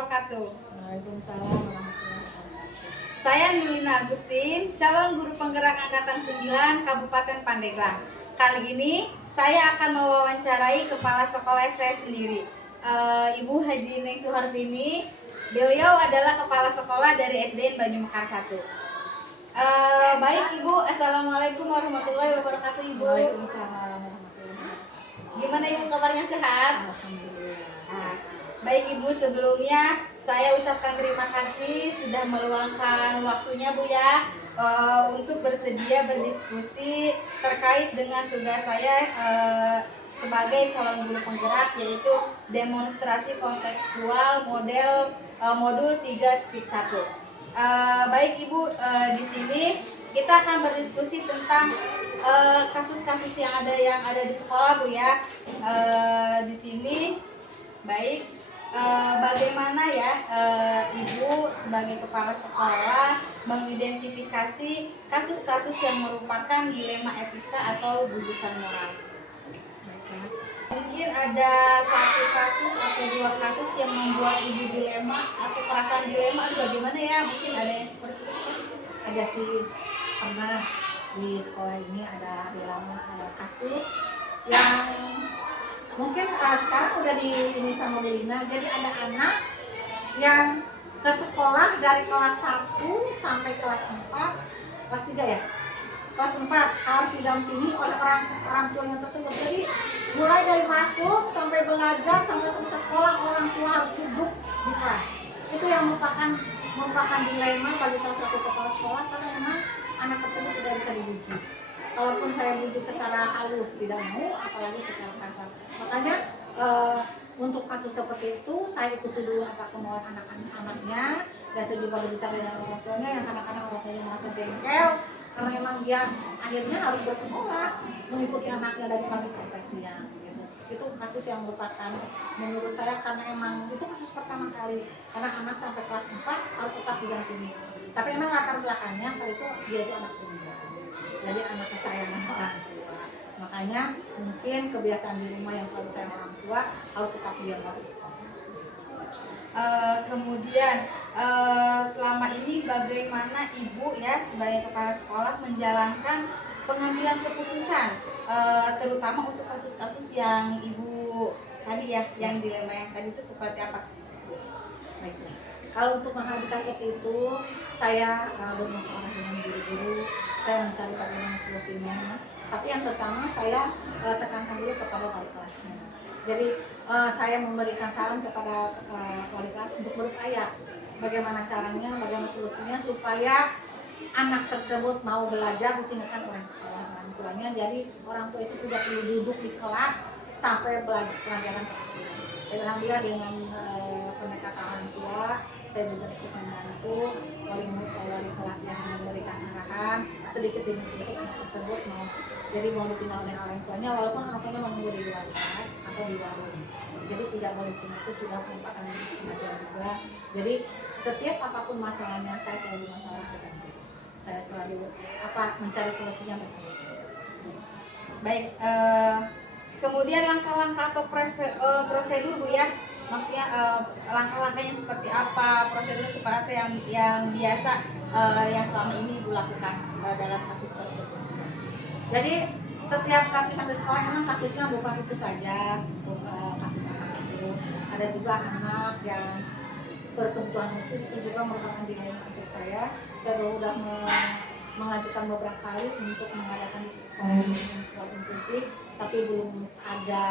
wabarakatuh. Waalaikumsalam warahmatullahi wabarakatuh. Saya Nurlina Agustin, calon guru penggerak angkatan 9 Kabupaten Pandeglang. Kali ini saya akan mewawancarai kepala sekolah saya sendiri, Ibu Haji Neng Suhartini. Beliau adalah kepala sekolah dari SDN Banyu Mekar 1. Baik Ibu, Assalamualaikum warahmatullahi wabarakatuh Ibu. Waalaikumsalam warahmatullahi wabarakatuh. Gimana Ibu kabarnya, sehat? Alhamdulillah. Nah, baik Ibu, sebelumnya saya ucapkan terima kasih sudah meluangkan waktunya Bu ya, untuk bersedia berdiskusi terkait dengan tugas saya sebagai calon guru penggerak, yaitu demonstrasi kontekstual modul 3.1. Baik Ibu, di sini kita akan berdiskusi tentang kasus-kasus yang ada di sekolah Bu ya. Di sini baik, bagaimana ya Ibu sebagai kepala sekolah mengidentifikasi kasus-kasus yang merupakan dilema etika atau bujukan moral? Mungkin ada satu kasus atau dua kasus yang membuat Ibu dilema atau perasaan dilema, bagaimana ya? Mungkin ada yang seperti itu. Ada sih, pernah di sekolah ini ada kasus yang mungkin sekarang udah ini sama Lina. Jadi ada anak yang ke sekolah dari kelas 1 sampai kelas 4, kelas 3 ya, kelas 4 harus didampingi oleh orang tuanya tersebut. Jadi mulai dari masuk sampai belajar sampai selesai sekolah, orang tua harus duduk di kelas. Itu yang merupakan dilema bagi salah satu kepala sekolah, karena memang anak tersebut tidak bisa dibujuk. Kalaupun saya bujuk secara halus tidak mau, apalagi secara kasar. Makanya untuk kasus seperti itu saya ikuti dulu apa kemauan anak-anaknya, dan saya juga berbicara dengan orang tuanya yang kadang-kadang orang tuanya merasa jengkel karena memang dia akhirnya harus bersekolah mengikuti anaknya dari pagi sampai siang gitu. Itu kasus yang merupakan menurut saya, karena emang itu kasus pertama kali anak-anak sampai kelas 4 harus tetap didampingi. Tapi emang latar belakangnya kali itu dia itu anak tunggal, jadi anak kesayangan orang tua. Makanya mungkin kebiasaan di rumah yang selalu sayang orang tua harus tetap dijaga di sekolah. Kemudian selama ini bagaimana Ibu ya sebagai kepala sekolah menjalankan pengambilan keputusan, terutama untuk kasus-kasus yang Ibu tadi ya, yang dilema yang tadi itu seperti apa? Baik. Kalau untuk menghadapi kasus itu, saya bermusyawarah dengan guru-guru, saya mencari bagaimana solusinya. Tapi yang pertama saya tekankan dulu kepada wali kelasnya. Jadi saya memberikan saran kepada wali kelas untuk berupaya bagaimana caranya, bagaimana solusinya supaya anak tersebut mau belajar ditinggalkan oleh orang tuanya. Jadi orang tua itu tidak perlu duduk di kelas sampai belajar pelajaran terakhir. Alhamdulillah dengan pendekatan orang tua, saya juga ikut membantu wali kelas yang memberikan arahan sedikit demi sedikit anak tersebut mau ditinggal oleh orang tuanya, walaupun orang tuanya menunggu di luar kelas atau di warung. Jadi tidak boleh ditinggal, itu sudah merupakan kemajuan juga. Jadi setiap apapun masalahnya saya selalu masalahkan. Saya selalu mencari solusinya bersama-sama. Baik, kemudian langkah-langkah atau prosedur Bu ya, maksudnya langkah-langkahnya seperti apa, prosedurnya seperti apa yang biasa yang selama ini Ibu lakukan dalam kasus tersebut? Jadi setiap kasus yang di sekolah emang kasusnya bukan itu saja untuk kasus anak itu. Ada juga anak yang berkebutuhan khusus, itu juga merupakan dilema untuk saya. Saya sudah mengajukan beberapa kali untuk mengadakan di sekolah sekolah inklusif, tapi belum ada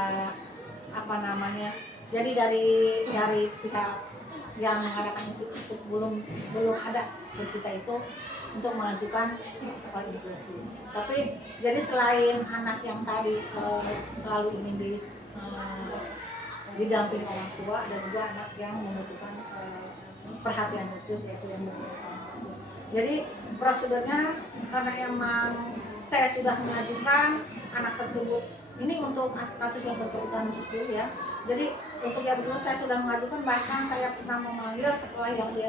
Jadi dari pihak yang mengadakan itu belum ada di kita itu untuk mengajukan sekolah inklusif. Tapi jadi selain anak yang tadi selalu ingin didampingi orang tua, ada juga anak yang membutuhkan perhatian khusus, yaitu yang berkebutuhan khusus. Jadi prosedurnya, karena emang saya sudah mengajukan anak tersebut, ini untuk kasus yang berkebutuhan khusus dulu ya. Jadi untuk yang kedua saya sudah mengajukan, bahkan saya pernah memanggil sekolah yang di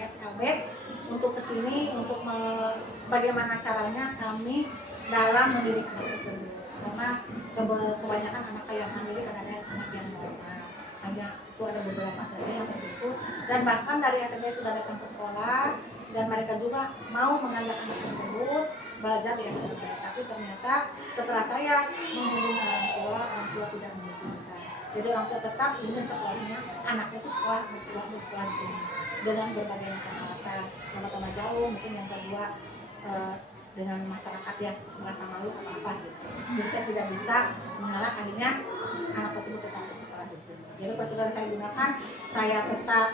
SLB untuk kesini untuk bagaimana caranya kami dalam mendidik anak tersebut. Karena kebanyakan anak yang mandiri adalah anak yang normal. hanya itu ada beberapa saja yang seperti itu. Dan bahkan dari SMP sudah datang ke sekolah dan mereka juga mau mengajak anak tersebut belajar di SMP. Tapi ternyata setelah saya menghubungi orang tua tidak mengizinkan. Jadi orang tua tetap ingin sekolahnya, anaknya itu sekolah di sini dengan berbagai macam alasan. Pertama jauh, mungkin yang kedua dengan masyarakat yang merasa malu apa gitu. Jadi saya tidak bisa menolak, akhirnya anak tersebut tetap bersekolah di sini. Jadi prosedur saya gunakan, saya tetap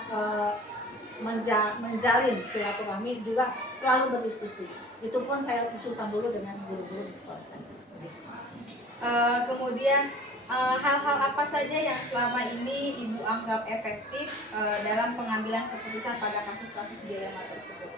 menjalin silaturahmi, juga selalu berdiskusi. Itu pun saya usulkan dulu dengan guru-guru di sekolah saya. Kemudian hal-hal apa saja yang selama ini Ibu anggap efektif dalam pengambilan keputusan pada kasus-kasus dilema tersebut?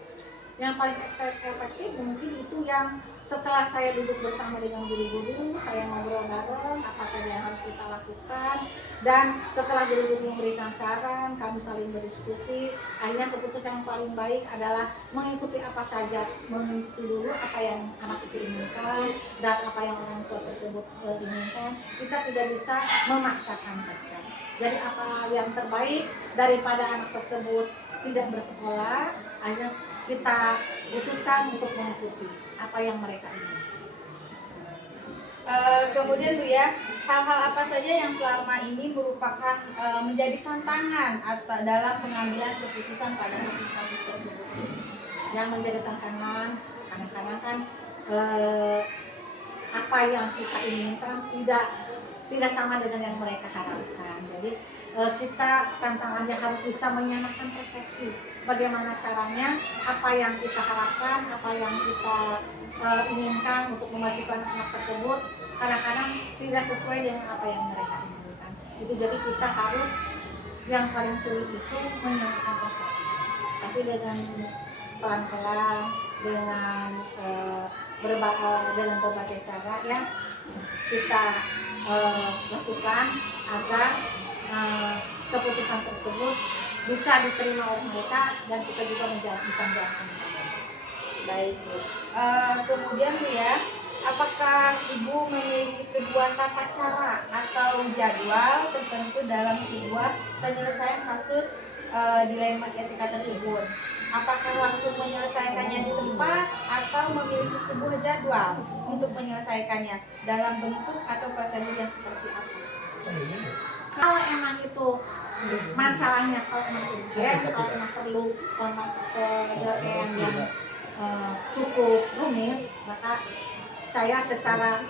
Yang paling efektif mungkin itu yang setelah saya duduk bersama dengan guru-guru, saya ngobrol bareng apa saja yang harus kita lakukan, dan setelah guru-guru memberikan saran, kami saling berdiskusi. Akhirnya keputusan yang paling baik adalah mengikuti apa saja, mengikuti dulu apa yang anak itu inginkan dan apa yang orang tua tersebut inginkan. Kita tidak bisa memaksakan mereka. Jadi apa yang terbaik daripada anak tersebut tidak bersekolah, hanya kita putuskan untuk mengikuti apa yang mereka inginkan. Kemudian Bu ya, hal-hal apa saja yang selama ini merupakan menjadi tantangan atau dalam pengambilan keputusan pada kasus-kasus tersebut? Yang menjadi tantangan kadang-kadang kan apa yang kita inginkan tidak sama dengan yang mereka harapkan. Jadi kita tantangannya harus bisa menyamakan persepsi. Bagaimana caranya, apa yang kita harapkan, apa yang kita inginkan untuk memajukan anak tersebut, kadang-kadang tidak sesuai dengan apa yang mereka inginkan. Itu jadi kita harus, yang paling sulit itu menyamakan persepsi. Tapi dengan pelan-pelan, dengan berbagai cara ya kita lakukan agar keputusan tersebut bisa diterima oleh mereka dan kita juga bisa menjalankan. Baik Bu. Kemudian Bu ya, apakah Ibu memiliki sebuah tata cara atau jadwal tertentu dalam sebuah penyelesaian kasus dilema etika tersebut? Apakah langsung menyelesaikannya di tempat atau memiliki sebuah jadwal untuk menyelesaikannya dalam bentuk atau prosedur yang seperti apa? Kalau emang itu masalahnya, kalau emang urgent, kalau emang perlu penyelesaian yang cukup rumit, maka saya secara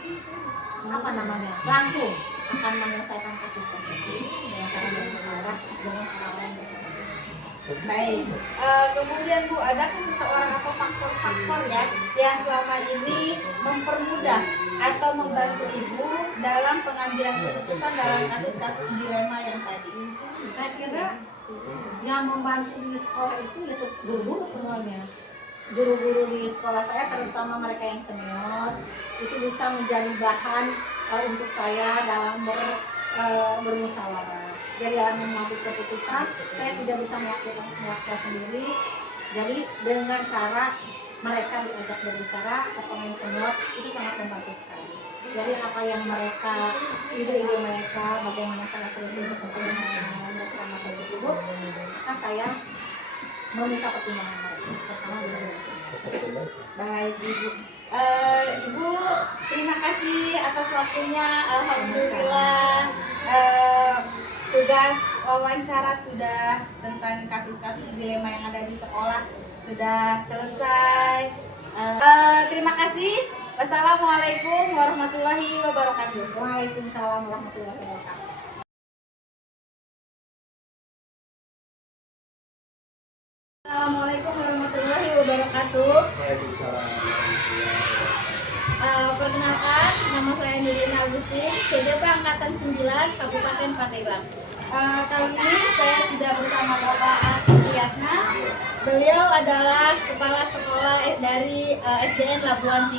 langsung akan menyelesaikan kasus tersebut dengan cara bermusyawarah dengan orang-orang yang berkepentingan. Baik, kemudian Bu, adakah seseorang atau faktor-faktor ya yang selama ini mempermudah atau membantu Ibu dalam pengambilan keputusan dalam kasus-kasus dilema yang tadi? Saya kira yang membantu di sekolah itu ya guru-guru semuanya. Guru-guru di sekolah saya, terutama mereka yang senior, itu bisa menjadi bahan untuk saya dalam bermusyawarah. Jadi dalam mengambil keputusan, saya tidak bisa melakukan sendiri. Jadi dengan cara mereka diajak berbicara, pemain senior itu sangat membantu sekali. Jadi apa yang mereka, ide-ide mereka, bagaimana cara selesai menyelesaikan masalah tersebut, maka saya meminta pertimbangan mereka, pertama dari senior. Baik Ibu. Ibu, terima kasih atas waktunya. Alhamdulillah. Tugas wawancara sudah tentang kasus-kasus dilema yang ada di sekolah sudah selesai. Terima kasih. Wassalamualaikum warahmatullahi wabarakatuh. Waalaikumsalam warahmatullahi wabarakatuh. Assalamualaikum warahmatullahi wabarakatuh. Perkenalkan, nama saya Nurina Agustin, CDP Angkatan 9, Kabupaten Pandeglang. Kali ini saya sudah bersama Bapak Supriyatna. Beliau adalah kepala sekolah dari SDN Labuan 3.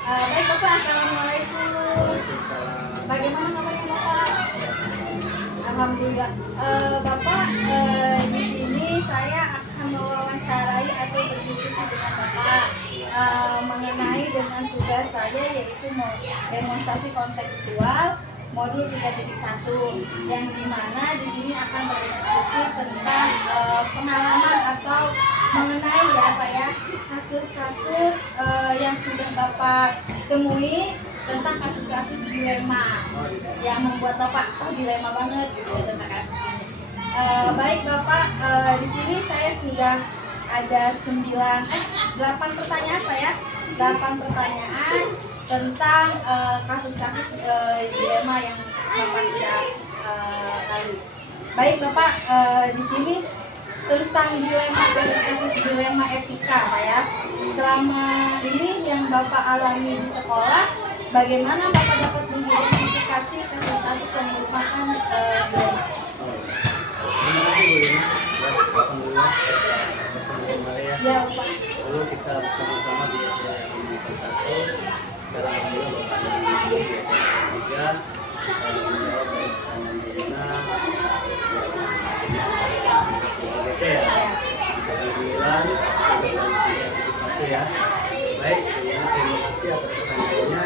Baik Bapak, assalamualaikum. Bagaimana kabarnya Bapak? Alhamdulillah. Bapak, di sini saya akan mewawancarai atau berdiskusi dengan Bapak mengenai dengan tugas saya, yaitu demonstrasi kontekstual modul 3.1 yang dimana di sini akan berdiskusi tentang pengalaman atau mengenai ya Pak ya kasus-kasus yang sudah Bapak temui tentang kasus-kasus dilema yang membuat Bapak dilema banget gitu tentang kasus ini. Baik Bapak, di sini saya sudah ada 8 pertanyaan Pak ya, 8 pertanyaan tentang kasus-kasus dilema yang Bapak sudah lalui. Baik Bapak, di sini tentang dilema kasus dilema etika Pak ya. Selama ini yang Bapak alami di sekolah, bagaimana Bapak dapat mengidentifikasi kasus-kasus yang merupakan dilema? Terima kasih Bu Lina. Alhamdulillah bertemu kembali ya. Ya Pak. Lalu kita bersama-sama di satu dalam alhamdulillah Bapak dan Ibu di juga menjawab pertanyaan Bu Lina. Oke ya. Alhamdulillah satu ya. Baik, terima kasih atas pertanyaannya.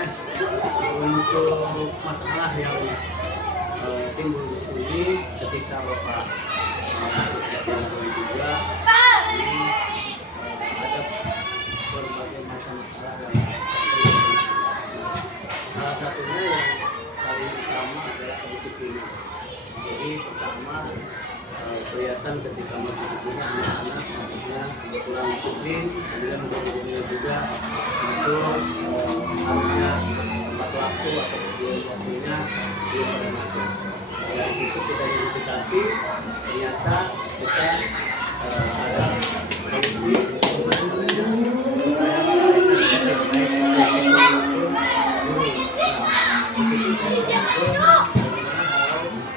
Untuk masalah yang timbul di sini ketika Bapak juga ada berbagai macam masalah yang salah satunya yang paling utama adalah kedisiplinan. Jadi pertama kelihatan ketika masih di sini anak-anak maksudnya kurang disiplin, kemudian guru-gurunya juga masuk harusnya tepat waktu atau sebelum waktunya belum pada masuk. Dari situ kita identifikasi ternyata kita ada solusi supaya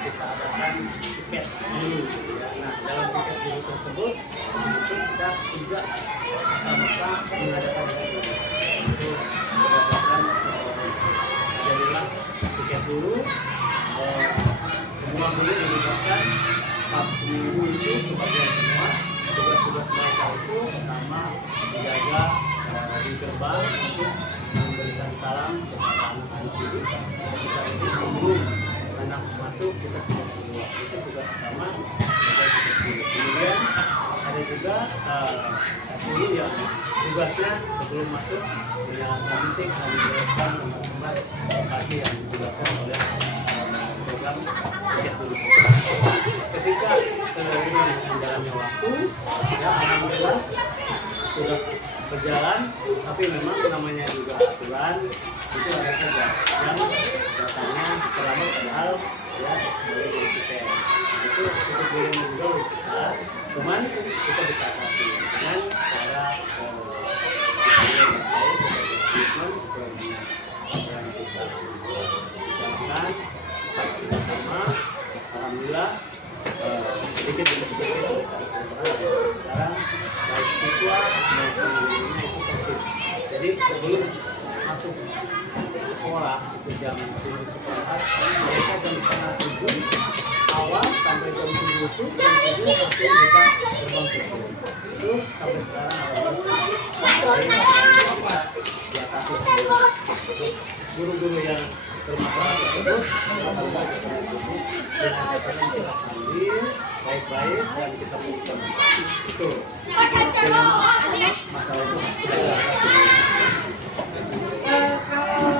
kita adakan tiket dulu. Nah, dalam tiket dulu tersebut itu kita juga mengadakan itu berdasarkan jadilah tiket dulu. Semua guru dilibatkan Sabtu Minggu itu kebagian semua tugas-tugas mereka itu pertama menjaga di gerbang untuk memberikan salam kepada anak-anak didik ketika itu sebelum anak masuk kita semua keluar itu tugas pertama menjaga tiket dulu. Kemudian ada juga guru yang tugasnya sebelum masuk menyalakan bisik dan menjelaskan tempat-tempat lokasi yang ditugaskan oleh program tiket dulu. Ketika seiring berjalannya waktu, ya alhamdulillah sudah berjalan, tapi memang namanya juga aturan itu ada saja yang datanya terlambat padahal ya boleh dari tiket. Itu cukup boleh juga oleh kita, cuman kita bisa atasi dengan cara yang baik seperti treatment sesuai dengan yang kita jalankan. Sama alhamdulillah sedikit demi sedikit sekarang baik siswa maupun gurunya itu tertib. Jadi sebelum masuk sekolah itu jam 7 sekolah mereka jam 6:30 awal sampai jam 7 itu jam 7 langsung buka gerbang pintu. Itu sampai sekarang diatasi semua. Guru-guru yang bermasalah tersebut alhamdulillah kita ikuti dengan catatan kita ambil baik-baik dan kita putuskan itu masalah itu sudah diatasi. Kalau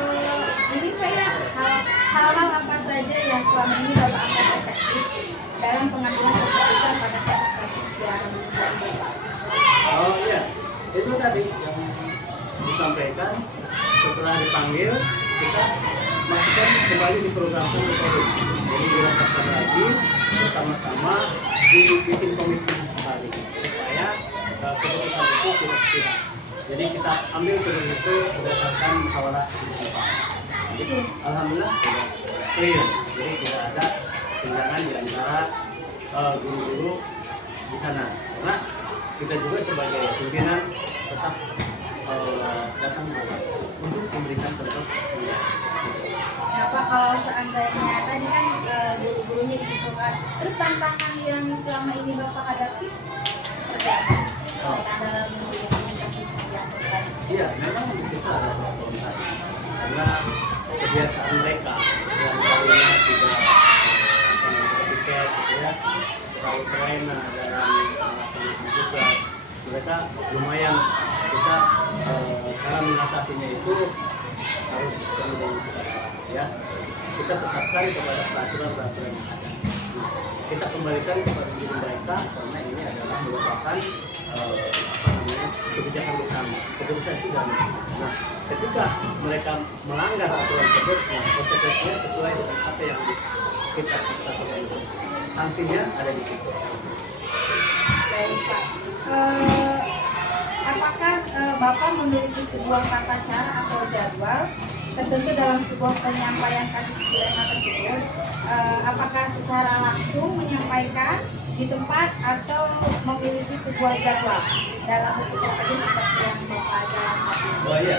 ini kayak hal-hal apa saja yang selama ini Bapak akan efektif dalam pengambilan keputusan pada kasus-kasus yang terjadi Pak? Oh iya, itu tadi yang disampaikan setelah dipanggil kita masukkan kembali di program metode. Jadi dirapatkan lagi bersama-sama dibikin komitmen kembali supaya keputusan itu tidak sepihak. Jadi kita ambil keputusan itu berdasarkan musyawarah internal. Itu alhamdulillah sudah clear. Jadi tidak ada kesenjangan di antara guru-guru di sana. Karena kita juga sebagai pimpinan tetap datang untuk memberikan contoh. Nah Pak, kalau seandainya tadi kan guru-gurunya dibutuhkan, terus tantangan yang selama ini Bapak hadapi seperti apa? Dalam menghadapi kasus yang terjadi? Iya, memang di situ ada problem tadi. Karena kebiasaan mereka yang selalu tentunya tidak tiket gitu ya, terlalu keren dalam melaksanakan tugas. Mereka lumayan kita cara mengatasinya itu harus perlu ya. Kita tetapkan kepada peraturan-peraturan yang ada. Nah, kita kembalikan kepada diri mereka karena ini adalah merupakan kebijakan bersama. Keputusan itu dari. Nah, ketika mereka melanggar aturan tersebut, nah, konsekuensinya sesuai dengan apa yang kita tetapkan. Sanksinya ada di situ. Baik Pak. Apakah Bapak memiliki sebuah tata cara atau jadwal tertentu dalam sebuah penyampaian kasus dilema tersebut? Apakah secara langsung menyampaikan di tempat atau memiliki sebuah jadwal dalam bentuk saja seperti yang Bapak jalankan? Oh iya.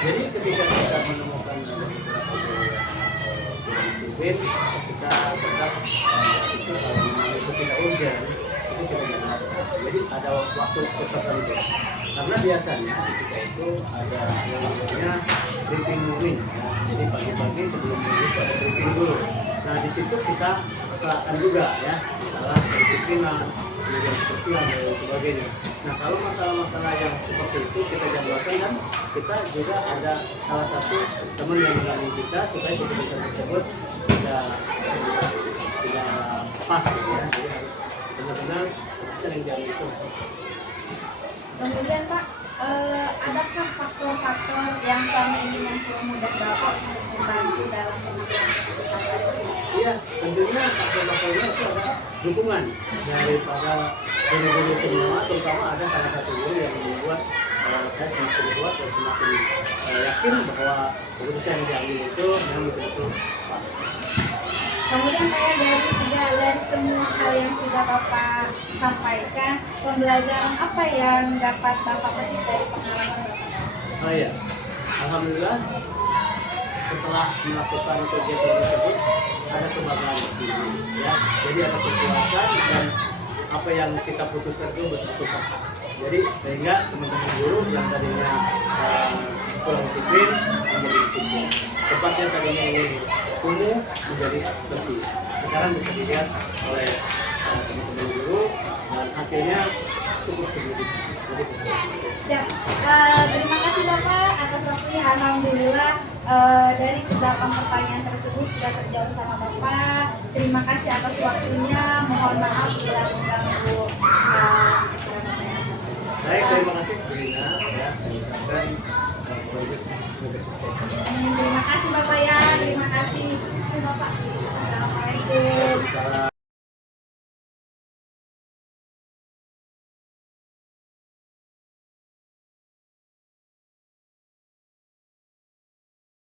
Jadi ketika kita menemukan ada beberapa tidak disiplin, kita tetap itu kalau memang itu tidak urgent, itu kita jangan. Jadi ada waktu tertentu. Karena biasanya ketika itu ada yang namanya briefing morning. Ya. Jadi pagi-pagi sebelum itu ada briefing dulu. Nah di situ kita serahkan juga ya masalah kedisiplinan, kemudian kebersihan dan sebagainya. Nah kalau masalah-masalah yang seperti itu kita jadwalkan dan kita juga ada salah satu teman yang mendampingi kita supaya keputusan tersebut tidak pas gitu ya. Jadi harus benar-benar sering jalan itu. Kemudian Pak, adakah faktor-faktor yang selama ini mempermudah Bapak untuk membantu dalam pengambilan keputusan? Iya, tentunya faktor-faktornya itu ada dukungan daripada guru-guru semua, terutama ada salah satu guru yang membuat saya semakin kuat dan semakin yakin bahwa keputusan yang diambil itu memang betul-betul pas. Kemudian saya dari semua hal yang sudah Bapak sampaikan, pembelajaran apa yang dapat Bapak petik dari pengalaman Bapak? Oh iya, alhamdulillah setelah melakukan kegiatan tersebut ada kebanggaan tersendiri ya. Jadi ada kepuasan dan apa yang kita putuskan itu betul-betul tepat. Jadi sehingga teman-teman guru yang tadinya kurang disiplin menjadi disiplin. Tempatnya tadinya ini kumuh menjadi bersih. Sekarang bisa dilihat oleh teman-teman guru dan hasilnya cukup signifikan. Siap. Terima kasih Bapak atas waktunya. Alhamdulillah dari ke-8 pertanyaan tersebut sudah terjawab sama Bapak. Terima kasih atas waktunya. Mohon maaf bila mengganggu masyarakat yang ada. Baik, terima kasih Bu Dina ya. Saya ucapkan semoga sukses. Terima kasih Bapak ya. Terima kasih Bapak. Assalamualaikum.